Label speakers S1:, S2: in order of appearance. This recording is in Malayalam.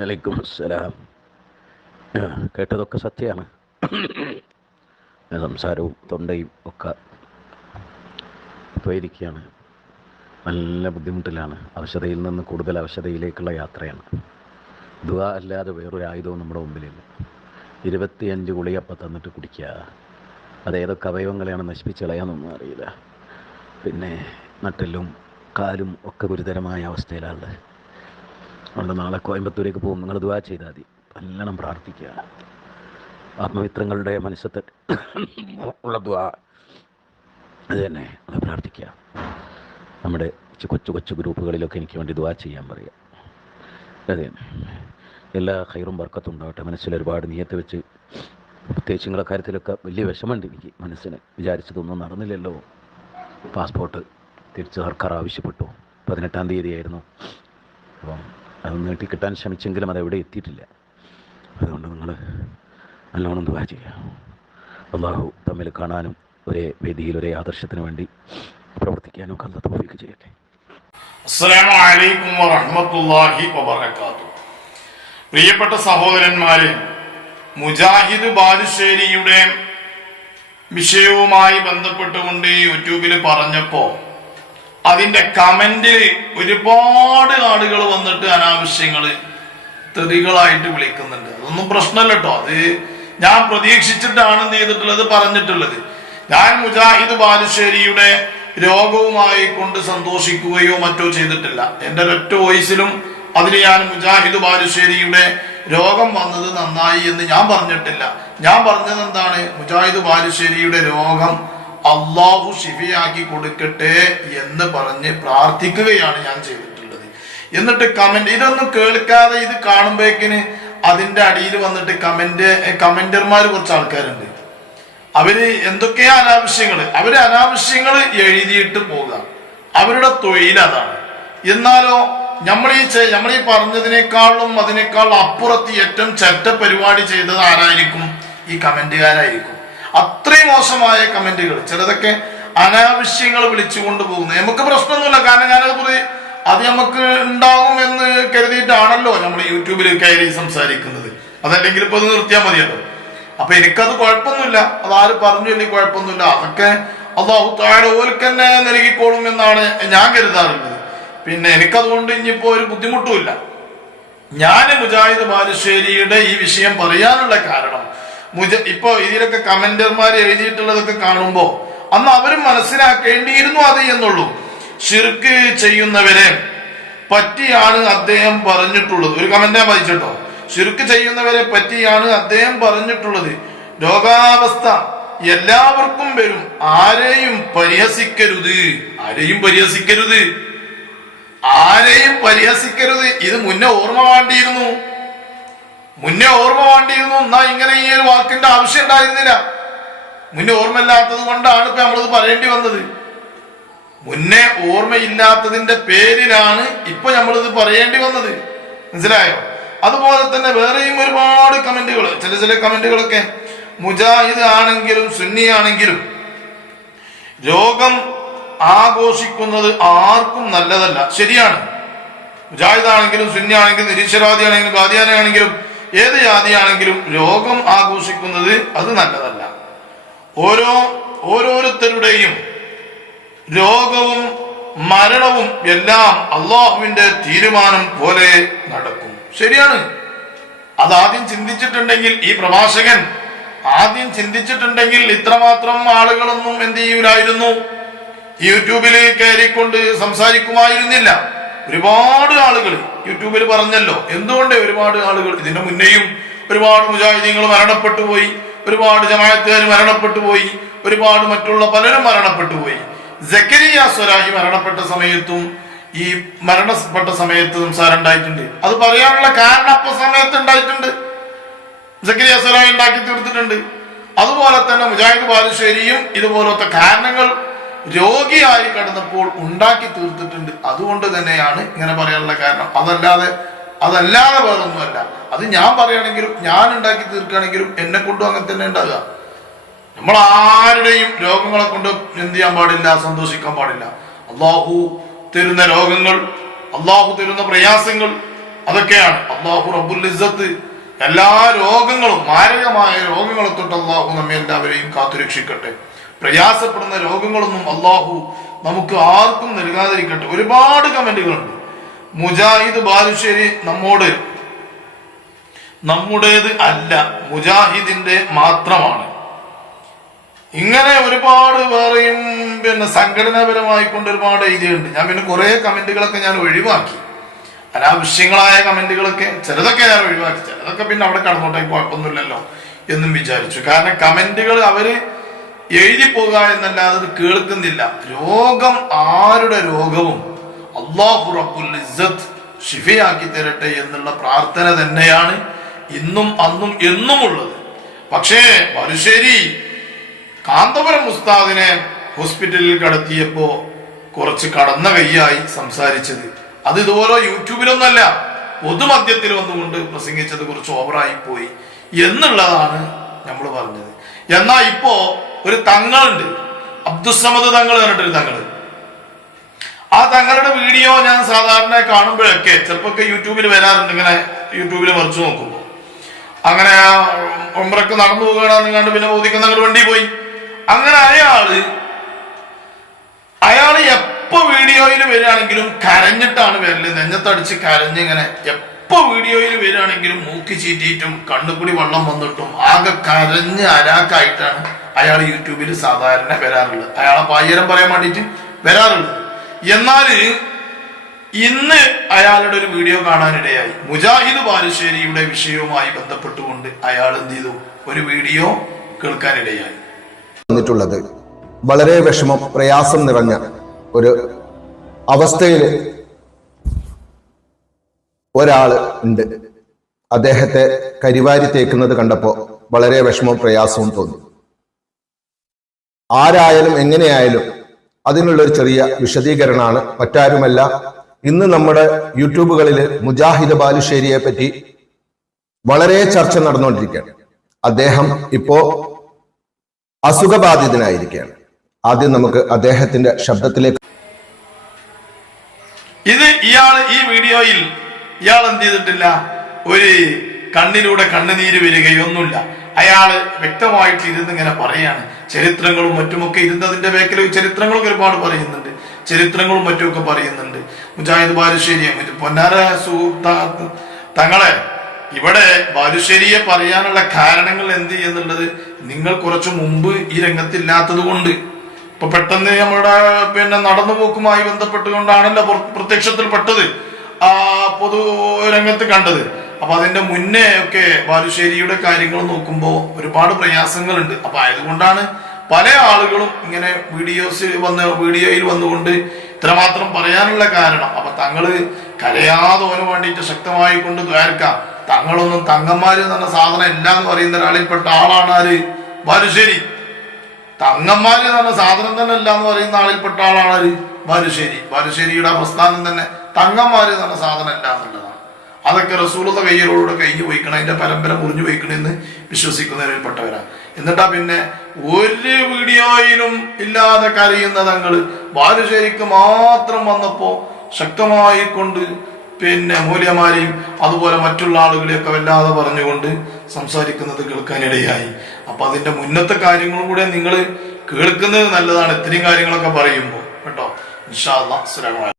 S1: വലൈക്കും അസ്സലാം. കേട്ടതൊക്കെ സത്യമാണ്. സംസാരവും തൊണ്ടയും ഒക്കെ പോയിരിക്കുകയാണ് നല്ല ബുദ്ധിമുട്ടിലാണ്. അവശതയിൽ നിന്ന് കൂടുതൽ അവശതയിലേക്കുള്ള യാത്രയാണ്. ദുവ അല്ലാതെ വേറൊരു ആയുധവും നമ്മുടെ മുമ്പിലില്ല. ഇരുപത്തിയഞ്ച് ഗുളികപ്പം തന്നിട്ട് കുടിക്കുക. അതേതൊക്കെ അവയവങ്ങളെയാണ് നശിപ്പിച്ച് കളയാന്നൊന്നും അറിയില്ല. പിന്നെ നട്ടെല്ലും കാലും ഒക്കെ ഗുരുതരമായ അവസ്ഥയിലാണ് അതുകൊണ്ട് നാളെ കോയമ്പത്തൂരേക്ക് പോകും. നിങ്ങൾ ദുവാ ചെയ്താൽ മതി. നല്ലോണം പ്രാർത്ഥിക്കുക. ആത്മമിത്രങ്ങളുടെ മനസ്സത്തെ ഉള്ള ദുവാ അത് തന്നെ. അത് പ്രാർത്ഥിക്കുക. നമ്മുടെ കൊച്ചു കൊച്ചു ഗ്രൂപ്പുകളിലൊക്കെ എനിക്ക് വേണ്ടി ദുവാ ചെയ്യാൻ പറയുക അതെ എല്ലാ ഹൈറും വർക്കത്തും ഉണ്ടാവട്ടെ. മനസ്സിൽ ഒരുപാട് നീയത്ത് വെച്ച് പ്രത്യേകിച്ച് നിങ്ങളുടെ കാര്യത്തിലൊക്കെ വലിയ വിഷമമുണ്ട് എനിക്ക് മനസ്സിന്. വിചാരിച്ചതൊന്നും നടന്നില്ലല്ലോ. പാസ്പോർട്ട് തിരിച്ച് സർക്കാർ ആവശ്യപ്പെട്ടു. പതിനെട്ടാം തീയതി ആയിരുന്നു അപ്പം അത് നീട്ടി കിട്ടാൻ ശ്രമിച്ചെങ്കിലും അത് എവിടെ എത്തിയിട്ടില്ല. അതുകൊണ്ട് നിങ്ങൾ നല്ലോണം ദുവാ ചെയ്യുക. അള്ളാഹു തമ്മിൽ കാണാനും ഒരേ വേദിയിൽ ഒരേ ആദർശത്തിന് വേണ്ടി പ്രവർത്തിക്കാനും ഒക്കെ അല്ല തോഫിക്ക് ചെയ്യട്ടെ.
S2: പ്രിയപ്പെട്ട സഹോദരന്മാരെ മുജാഹിദ് ബാലുശ്ശേരിയുടെ വിഷയവുമായി ബന്ധപ്പെട്ടുകൊണ്ട് യൂട്യൂബിൽ പറഞ്ഞപ്പോ അതിന്റെ കമന്റിൽ ഒരുപാട് ആളുകൾ വന്നിട്ട് അനാവശ്യങ്ങൾ തെറികളായിട്ട് വിളിക്കുന്നുണ്ട്. അതൊന്നും പ്രശ്നമല്ല കേട്ടോ അത് ഞാൻ പ്രതീക്ഷിച്ചിട്ടാണ് എന്ത് ചെയ്തിട്ടുള്ളത് പറഞ്ഞിട്ടുള്ളത്. ഞാൻ മുജാഹിദ് ബാലുശ്ശേരിയുടെ രോഗവുമായി കൊണ്ട് സന്തോഷിക്കുകയോ മറ്റോ ചെയ്തിട്ടില്ല. എന്റെ ഒരൊറ്റ വോയിസിലും അതിൽ ഞാൻ മുജാഹിദ് ബാലുശ്ശേരിയുടെ രോഗം വന്നത് നന്നായി എന്ന് ഞാൻ പറഞ്ഞിട്ടില്ല. ഞാൻ പറഞ്ഞത് എന്താണ് മുജാഹിദ് ബാലുശ്ശേരിയുടെ രോഗം അള്ളാഹു ശിവയാക്കി കൊടുക്കട്ടെ എന്ന് പറഞ്ഞ് പ്രാർത്ഥിക്കുകയാണ് ഞാൻ ചെയ്തിട്ടുള്ളത്. എന്നിട്ട് കമന്റ് ഇതൊന്നും കേൾക്കാതെ ഇത് കാണുമ്പോഴേക്കിന് അതിന്റെ അടിയിൽ വന്നിട്ട് കമന്റ് കമന്റർമാർ കുറച്ച് ആൾക്കാരുണ്ട്. അവർ എന്തൊക്കെയാ അനാവശ്യങ്ങൾ അവർ അനാവശ്യങ്ങൾ എഴുതിയിട്ട് പോകുക അവരുടെ തൊഴിൽ അതാണ്. എന്നാലോ നമ്മൾ ഈ നമ്മൾ ഈ പറഞ്ഞതിനേക്കാളും അതിനേക്കാളും അപ്പുറത്ത് ഏറ്റവും ചെറ്റ പരിപാടി ചെയ്തത് ആരായിരിക്കും? ഈ കമന്റുകാരായിരിക്കും അത്രയും മോശമായ കമന്റുകൾ. ചിലതൊക്കെ അനാവശ്യങ്ങൾ വിളിച്ചുകൊണ്ട് പോകുന്നത് നമുക്ക് പ്രശ്നമൊന്നുമില്ല. കാരണം ഞാനത് പറയും അത് നമുക്ക് ഉണ്ടാകും എന്ന് കരുതിയിട്ടാണല്ലോ നമ്മൾ യൂട്യൂബിൽ കയറി സംസാരിക്കുന്നത്. അതല്ലെങ്കിൽ ഇപ്പൊ അത് നിർത്തിയാൽ മതിയല്ലോ അപ്പൊ എനിക്കത് കുഴപ്പമൊന്നുമില്ല. അത് ആര് പറഞ്ഞു ഇല്ലെങ്കിൽ കുഴപ്പമൊന്നുമില്ല. അതൊക്കെ അള്ളാഹു താഴെ ഓൽക്കന്നെ നൽകിക്കോളും എന്നാണ് ഞാൻ കരുതാറുള്ളത്. പിന്നെ എനിക്കതുകൊണ്ട് ഇനിയിപ്പോ ഒരു ബുദ്ധിമുട്ടുമില്ല. ഞാൻ മുജാഹിദ് ബാലുശ്ശേരിയുടെ ഈ വിഷയം പറയാനുള്ള കാരണം മുജ ഇപ്പൊ ഇതിലൊക്കെ കമന്റർമാർ എഴുതിയിട്ടുള്ളതൊക്കെ കാണുമ്പോ അന്ന് അവരും മനസ്സിലാക്കേണ്ടിയിരുന്നു അത് എന്നുള്ളൂ. ഷിർക്ക് ചെയ്യുന്നവരെ പറ്റിയാണ് അദ്ദേഹം പറഞ്ഞിട്ടുള്ളത്. ഒരു കമന്റ് ഞാൻ വായിച്ചിട്ടോ. ഷിർക്ക് ചെയ്യുന്നവരെ പറ്റിയാണ് അദ്ദേഹം പറഞ്ഞിട്ടുള്ളത്. രോഗാവസ്ഥ എല്ലാവർക്കും വരും. ആരെയും പരിഹസിക്കരുത്. ആരെയും പരിഹസിക്കരുത്. ആരെയും പരിഹസിക്കരുത്. ഇത് മുന്നേ ഓർമ്മ വേണ്ടിയിരുന്നു. മുന്നേ ഓർമ്മ വേണ്ടിയിരുന്നു. എന്നാ ഇങ്ങനെ ഈ ഒരു വാക്കിന്റെ ആവശ്യം ഉണ്ടായിരുന്നില്ല. മുന്നേ ഓർമ്മയില്ലാത്തത് കൊണ്ടാണ് ഇപ്പൊ നമ്മളിത് പറയേണ്ടി വന്നത്. മുന്നേ ഓർമ്മയില്ലാത്തതിന്റെ പേരിലാണ് ഇപ്പൊ നമ്മളിത് പറയേണ്ടി വന്നത്. മനസ്സിലായോ? അതുപോലെ തന്നെ വേറെയും ഒരുപാട് കമന്റുകൾ ചില ചില കമന്റുകളൊക്കെ മുജാഹിദ് ആണെങ്കിലും സുന്നി ആണെങ്കിലും രോഗം ആഘോഷിക്കുന്നത് ആർക്കും നല്ലതല്ല. ശരിയാണ്. മുജാഹിദ് ആണെങ്കിലും സുന്നി ആണെങ്കിലും നിരീശ്വരവാദി ആണെങ്കിലും ഗാദിയാനാണെങ്കിലും ഏത് ജാതിയാണെങ്കിലും രോഗം ആഘോഷിക്കുന്നത് അത് നല്ലതല്ല. ഓരോ ഓരോരുത്തരുടെയും രോഗവും മരണവും എല്ലാം അള്ളാഹുവിന്റെ തീരുമാനം പോലെ നടക്കും. ശരിയാണ്. അതാദ്യം ചിന്തിച്ചിട്ടുണ്ടെങ്കിൽ ഈ പ്രഭാഷകൻ ആദ്യം ചിന്തിച്ചിട്ടുണ്ടെങ്കിൽ ഇത്രമാത്രം ആളുകളൊന്നും എന്ത് ചെയ്യൂലായിരുന്നു? യൂട്യൂബിൽ കയറിക്കൊണ്ട് സംസാരിക്കുമായിരുന്നില്ല. ഒരുപാട് ആളുകൾ യൂട്യൂബിൽ പറഞ്ഞല്ലോ. എന്തുകൊണ്ട് ഒരുപാട് ആളുകൾ? ഇതിന്റെ മുന്നേയും ഒരുപാട് മുജാഹിദീങ്ങൾ മരണപ്പെട്ടു പോയി. ഒരുപാട് ജമായത്തുകാർ മരണപ്പെട്ടു പോയി. ഒരുപാട് മറ്റുള്ള പലരും മരണപ്പെട്ടു പോയി. ജക്കരിയ സ്വരാജി മരണപ്പെട്ട സമയത്തും ഈ മരണപ്പെട്ട സമയത്ത് സംസാരം ഉണ്ടായിട്ടുണ്ട്. അത് പറയാനുള്ള കാരണം അപ്പൊ സമയത്ത് ഉണ്ടായിട്ടുണ്ട്. ജക്കരിയ സ്വരാജ് ഉണ്ടാക്കി തീർത്തിട്ടുണ്ട്. അതുപോലെ തന്നെ മുജാഹിദ് ബാലുശ്ശേരിയും ഇതുപോലത്തെ കാരണങ്ങൾ രോഗിയായി കിടന്നപ്പോൾ ഉണ്ടാക്കി തീർത്തിട്ടുണ്ട്. അതുകൊണ്ട് തന്നെയാണ് ഇങ്ങനെ പറയാനുള്ള കാരണം. അതല്ലാതെ അതല്ലാതെ വേറൊന്നുമല്ല. അത് ഞാൻ പറയുകയാണെങ്കിലും ഞാൻ ഉണ്ടാക്കി തീർക്കുകയാണെങ്കിലും എന്നെ കൊണ്ടും അങ്ങനെ തന്നെ ഉണ്ടാകുക. നമ്മൾ ആരുടെയും രോഗങ്ങളെ കൊണ്ട് എന്ത് ചെയ്യാൻ പാടില്ല സന്തോഷിക്കാൻ പാടില്ല. അള്ളാഹു തരുന്ന രോഗങ്ങൾ അള്ളാഹു തരുന്ന പ്രയാസങ്ങൾ അതൊക്കെയാണ്. അള്ളാഹു റബ്ബുൽ ഇസ്സത്ത് എല്ലാ രോഗങ്ങളും മാരകമായ രോഗങ്ങളെ തൊട്ട് അള്ളാഹു നമ്മെ എല്ലാവരെയും കാത്തുരക്ഷിക്കട്ടെ. പ്രയാസപ്പെടുന്ന രോഗങ്ങളൊന്നും അള്ളാഹു നമുക്ക് ആർക്കും നൽകാതിരിക്കട്ടെ. ഒരുപാട് കമന്റുകളുണ്ട്. മുജാഹിദ് ബാലുശ്ശേരി നമ്മോട് നമ്മുടേത് അല്ല മുജാഹിദിന്റെ മാത്രമാണ്. ഇങ്ങനെ ഒരുപാട് വേറെയും പിന്നെ സംഘടനാപരമായി കൊണ്ട് ഒരുപാട് എഴുതിയുണ്ട് ഞാൻ പിന്നെ കുറെ കമന്റുകളൊക്കെ ഞാൻ ഒഴിവാക്കി. അനാവശ്യങ്ങളായ കമന്റുകളൊക്കെ ചിലതൊക്കെ ഞാൻ ഒഴിവാക്കി. ചിലതൊക്കെ പിന്നെ അവിടെ കടന്നോട്ടെ കുഴപ്പമൊന്നുമില്ലല്ലോ എന്നും വിചാരിച്ചു. കാരണം കമന്റുകൾ അവർ എഴുതി പോക എന്നല്ലാതെ അത് കേൾക്കുന്നില്ല. രോഗം ആരുടെ രോഗവും അള്ളാഹു റബ്ബുൽ ഇസ്സത്ത് ഷിഫയാക്കി തരട്ടെ എന്നുള്ള പ്രാർത്ഥന തന്നെയാണ് ഇന്നും അന്നും എന്നും ഉള്ളത് പക്ഷേ മനുഷ്യരി കാന്തപുരം ഉസ്താദിനെ ഹോസ്പിറ്റലിൽ കടത്തിയപ്പോ കുറച്ച് കടന്ന കൈയായി സംസാരിച്ചത്. അത് ഇതുപോലെ യൂട്യൂബിലൊന്നല്ല പൊതുമധ്യത്തിൽ വന്നുകൊണ്ട് പ്രസംഗിച്ചത് കുറച്ച് ഓവറായി പോയി എന്നുള്ളതാണ് നമ്മൾ പറഞ്ഞത്. എന്നാ ഇപ്പോ ഒരു തങ്ങളുണ്ട്. അബ്ദുസമദ് തങ്ങൾ പറഞ്ഞിട്ടൊരു തങ്ങൾ. ആ തങ്ങളുടെ വീഡിയോ ഞാൻ സാധാരണ കാണുമ്പോഴൊക്കെ ചിലപ്പോ യൂട്യൂബിൽ വരാറുണ്ട്. ഇങ്ങനെ യൂട്യൂബിൽ മറിച്ചു നോക്കുമ്പോൾ. അങ്ങനെ ഉമ്രക്ക് നടന്നു പോകുകയാണെന്ന് കണ്ട് പിന്നെ ഓദിക്കുന്ന അങ്ങോട്ട് വണ്ടി പോയി. അങ്ങനെ അയാൾ അയാൾ എപ്പോ വീഡിയോയിൽ വരികയാണെങ്കിലും കരഞ്ഞിട്ടാണ് വരൽ. നെഞ്ഞത്തടിച്ച് കരഞ്ഞിങ്ങനെ എപ്പോ വീഡിയോയിൽ വരികയാണെങ്കിലും മൂക്കി ചീറ്റിയിട്ടും കണ്ണുകൂടി വെള്ളം വന്നിട്ടും ആകെ കരഞ്ഞ് അരാക്കായിട്ടാണ് അയാൾ യൂട്യൂബിൽ സാധാരണ വരാറുള്ളത് അയാളെ പായ്യരം പറയാൻ വേണ്ടിയിട്ട് വരാറുണ്ട്. എന്നാൽ ഇന്ന് അയാളുടെ ഒരു വീഡിയോ കാണാനിടയായി. മുജാഹിദ് ബാലുശ്ശേരിയുടെ വിഷയവുമായി ബന്ധപ്പെട്ടുകൊണ്ട് അയാൾ എന്ത് ചെയ്തു? ഒരു വീഡിയോ കേൾക്കാനിടയായി.
S3: വന്നിട്ടുള്ളത് വളരെ വിഷമം പ്രയാസം നിറഞ്ഞ ഒരു അവസ്ഥയിൽ ഒരാൾ ഉണ്ട്. അദ്ദേഹത്തെ കരിവാരി തേക്കുന്നത് കണ്ടപ്പോൾ വളരെ വിഷമവും പ്രയാസവും തോന്നി. ആരായാലും എങ്ങനെയായാലും അതിനുള്ള ഒരു ചെറിയ വിശദീകരണമാണ്. മറ്റാരുമല്ല ഇന്ന് നമ്മുടെ യൂട്യൂബുകളിൽ മുജാഹിദ് ബാലുശ്ശേരിയെ പറ്റി വളരെ ചർച്ച നടന്നുകൊണ്ടിരിക്കുകയാണ്. അദ്ദേഹം ഇപ്പോ അസുഖബാധിതനായിരിക്കുകയാണ്. ആദ്യം നമുക്ക് അദ്ദേഹത്തിന്റെ ശബ്ദത്തിലേക്ക്
S2: ഇത് ഇയാൾ ഈ വീഡിയോയിൽ ഇയാൾ എന്ത് ചെയ്തിട്ടില്ല? ഒരു കണ്ണിലൂടെ കണ്ണുനീര് വരികയൊന്നുമില്ല. അയാൾ വ്യക്തമായിട്ട് ഇരുന്ന് ഇങ്ങനെ പറയാണ്. ചരിത്രങ്ങളും മറ്റുമൊക്കെ ഇരുന്നതിന്റെ മേഖല ചരിത്രങ്ങളൊക്കെ ഒരുപാട് പറയുന്നുണ്ട്. ചരിത്രങ്ങളും മറ്റുമൊക്കെ പറയുന്നുണ്ട്. മുജാഹിദ് ബാലുശ്ശേരിയെ പൊന്നാര തങ്ങളെ ഇവിടെ ബാലുശ്ശേരിയെ പറയാനുള്ള കാരണങ്ങൾ എന്ത് എന്നുള്ളത് നിങ്ങൾ കുറച്ചു മുമ്പ് ഈ രംഗത്തില്ലാത്തത് കൊണ്ട്. ഇപ്പൊ പെട്ടെന്ന് നമ്മുടെ പിന്നെ നടന്നുപോക്കുമായി ബന്ധപ്പെട്ടുകൊണ്ടാണല്ലോ പ്രത്യക്ഷത്തിൽ പെട്ടത് ആ പൊതു രംഗത്ത് കണ്ടത്. അപ്പൊ അതിന്റെ മുന്നേ ഒക്കെ ബാലുശ്ശേരിയുടെ കാര്യങ്ങൾ നോക്കുമ്പോൾ ഒരുപാട് പ്രയാസങ്ങളുണ്ട്. അപ്പൊ ആയതുകൊണ്ടാണ് പല ആളുകളും ഇങ്ങനെ വീഡിയോസ് വന്ന് വീഡിയോയിൽ വന്നുകൊണ്ട് ഇത്രമാത്രം പറയാനുള്ള കാരണം. അപ്പൊ തങ്ങൾ കരയാതോന് വേണ്ടിയിട്ട് ശക്തമായി കൊണ്ട് ദ്വാരക്കാം. തങ്ങളൊന്നും തങ്ങന്മാര് എന്ന സാധനം ഇല്ല എന്ന് പറയുന്ന ഒരാളിൽപ്പെട്ട ആളാണ് ആര്? ബാലുശ്ശേരി. തങ്ങന്മാര് എന്ന് സാധനം തന്നെ ഇല്ല എന്ന് പറയുന്ന ആളിൽപ്പെട്ട ആളാണ് ആര്? ബാലുശ്ശേരി. ബാലുശ്ശേരിയുടെ പ്രസ്ഥാനം തന്നെ തങ്ങന്മാര് എന്ന് സാധനം ഇല്ല എന്നുള്ളതാണ്. അതൊക്കെ റസൂലത കയ്യലോടെ കഴിഞ്ഞു പോയിക്കണം അതിന്റെ പരമ്പര മുറിഞ്ഞു പോയിക്കണെന്ന് വിശ്വസിക്കുന്നവരിൽപ്പെട്ടവരാണ്. എന്നിട്ടാ പിന്നെ ഒരു വീഡിയോയിലും ഇല്ലാതെ കരയുന്ന തങ്ങൾ ബാലുശ്ശേരിക്ക് മാത്രം വന്നപ്പോ ശക്തമായി കൊണ്ട് പിന്നെ മൂല്യമാരെയും അതുപോലെ മറ്റുള്ള ആളുകളെയൊക്കെ വല്ലാതെ പറഞ്ഞുകൊണ്ട് സംസാരിക്കുന്നത് കേൾക്കാനിടയായി. അപ്പൊ അതിന്റെ മുന്നത്തെ കാര്യങ്ങളും കൂടെ നിങ്ങൾ കേൾക്കുന്നത് നല്ലതാണ്. ഇത്രയും കാര്യങ്ങളൊക്കെ പറയുമ്പോൾ കേട്ടോ? ഇൻഷാ അല്ലാ